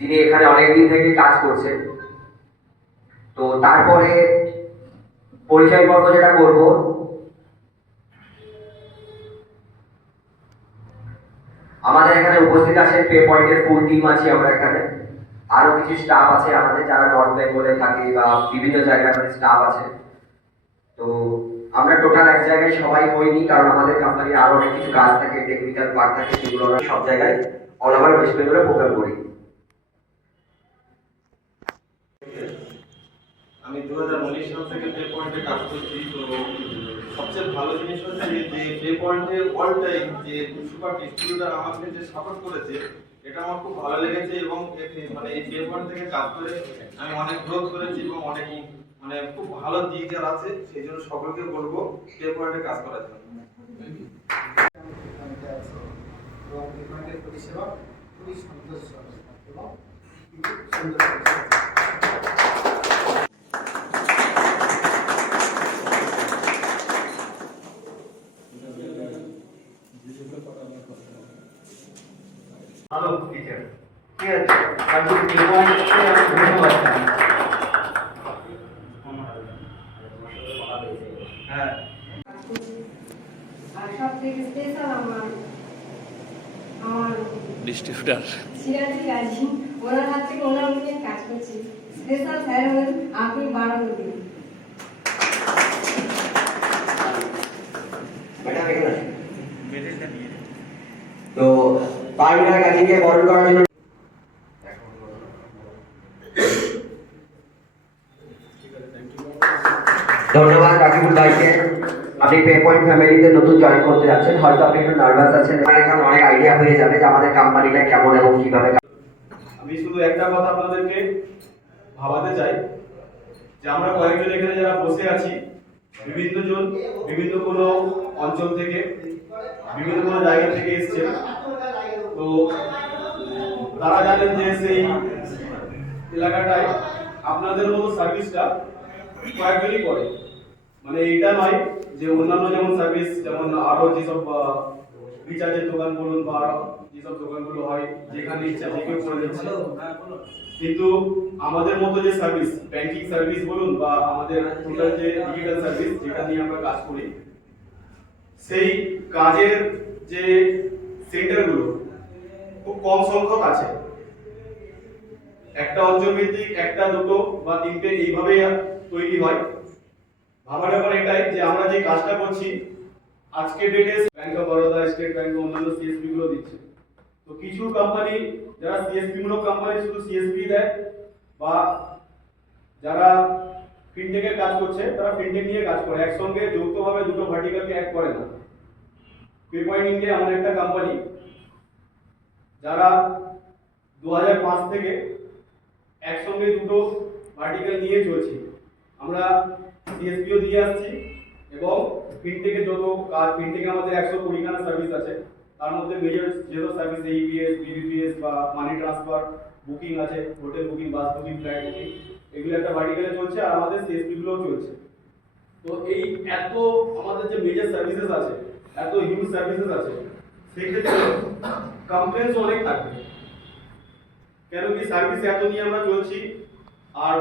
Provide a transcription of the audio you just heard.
যিনি এখানে অনেকদিন থেকে কাজ করছেন। তো তারপরে পরিচয় পর্ব যেটা করব, আমাদের এখানে উপস্থিত আছেন পে পয়েন্টের ফুল টিম আছে। আমরা এখানে আরো কিছু স্টাফ আছে আমাদের, যারা নর্থ বেঙ্গলে থাকে বা বিভিন্ন জায়গায় আমাদের স্টাফ আছে। তো আমরা টোটাল এক জায়গায় সবাই হইনি, কারণ আমাদের কোম্পানির আরো অনেক কিছু কাজ থাকে, টেকনিক্যাল পার্ট থাকে, সেগুলো আমরা সব জায়গায় অল ওভার ওয়েস্ট বেঙ্গলে প্রোগ্রাম করি। আমি 2019 সাল থেকে পে পয়েন্টে কাজ করছি। তো সবচেয়ে ভালো জিনিস হচ্ছে যে পে পয়েন্টের অল টাইম যে সুপার ডিস্ট্রিবিউটর আমাকে যে সাপোর্ট করেছে, এটা আমার খুব ভালো লেগেছে। এবং মানে এই পে পয়েন্ট থেকে কাজ করে আমি অনেক গ্রোথ করেছি এবং অনেক মানে খুব ভালো দিক যার আছে, সেই জন্য সকলকে বলবো পে পয়েন্টে কাজ করার জন্য। এবং পে পয়েন্টের পরিষেবা খুবই সন্তোষজনক এবং সুন্দর। ভালো টিচার, ঠিক আছে। আর যদি পে পয়েন্টকে আমি ধন্যবাদ জানাই। হ্যাঁ, আর সবথেকে স্পেশাল আমার ডিস্ট্রিবিউটার সিরাজি গাজী, ওনার হাত থেকে ওনার অনুযায়ী কাজ করছি। স্পেশাল স্যার হলেন আপনি বাড়ানো দিন। তো পারমিনা গাজীকে বরণ করার জন্য ধন্যবাদ রাকিবুল ভাইকে। আপনি পে পয়েন্ট ফ্যামিলিতে নতুন জয়েন করতে যাচ্ছেন, হয়তো আপনি একটু নার্ভাস আছেন। এখানে অনেক আইডিয়া হয়ে যাবে যে আমাদের কোম্পানিটা কেমন এবং কিভাবে। আমি শুধু একটা কথা আপনাদেরকে ভাবাতে চাই যে আমরা কয়েকজন এখানে যারা বসে আছি, বিভিন্ন জন বিভিন্ন কোনো অঞ্চল থেকে, বিভিন্ন কোনো জায়গা থেকে এসেছে। তো তারা জানেন যে সেই এলাকাটায় আপনাদের মতো সার্ভিসটা কয়েকজনই করে। মানে এটা নয় যে অন্যান্য যেমন সার্ভিস, যেমন আরো যেসব রিচার্জের দোকান বলুন বা যেসব দোকানগুলো হয় যেখানে ইচ্ছা যে কেউ করে দিচ্ছে, কিন্তু আমাদের মতো যে সার্ভিস, ব্যাংকিং সার্ভিস বলুন বা আমাদের টোটাল যে ডিজিটাল সার্ভিস যেটা নিয়ে আমরা কাজ করি, সেই কাজের যে সেন্টারগুলো খুব কম সংখ্যক আছে। একটা অঞ্চল ভিত্তিক একটা দুটো বা তিনটে এইভাবে তৈরি হয়। ভাবার ব্যাপার এটাই যে আমরা যে কাজটা করছি আজকে ডেটে bank of Baroda, state bank, অন্যান্য সিএসপি গুলো দিচ্ছে। তো কিছু কোম্পানি যারা সিএসপি মূলক কোম্পানি শুধু সিএসপি দেয়, বা যারা ফিনটেকের কাজ করছে তারা ফিনটেক নিয়ে কাজ করে, একসঙ্গে যৌথভাবে দুটো ভার্টিকালকে এক করে না। পে পয়েন্ট ইন্ডিয়া এমন একটা কোম্পানি যারা 2005 থেকে একসঙ্গে দুটো ভার্টিকাল নিয়ে চলছে। আমরা সিএসপিও দিয়ে আসছি এবং ফিনটেকের যত কাজ, ফিনটেকে আমাদের 120 খানা সার্ভিস আছে। তার মধ্যে মেজর যেসব সার্ভিস এইপিএস, বিবিপিএস বা মানি ট্রান্সফার, বুকিং আছে, hotel booking, bus booking, flight booking, এগুলো একটা ভার্টিকালে চলছে আর আমাদের সিএসপি গুলোও চলছে। তো এই এত আমাদের যে মেজর সার্ভিসেস আছে, এত হিউজ সার্ভিসেস আছে, সেক্ষেত্রে কমপ্লেন্স অনেক থাকবে। কেন কি সার্ভিস এত নিয়ে আমরা চলছি আর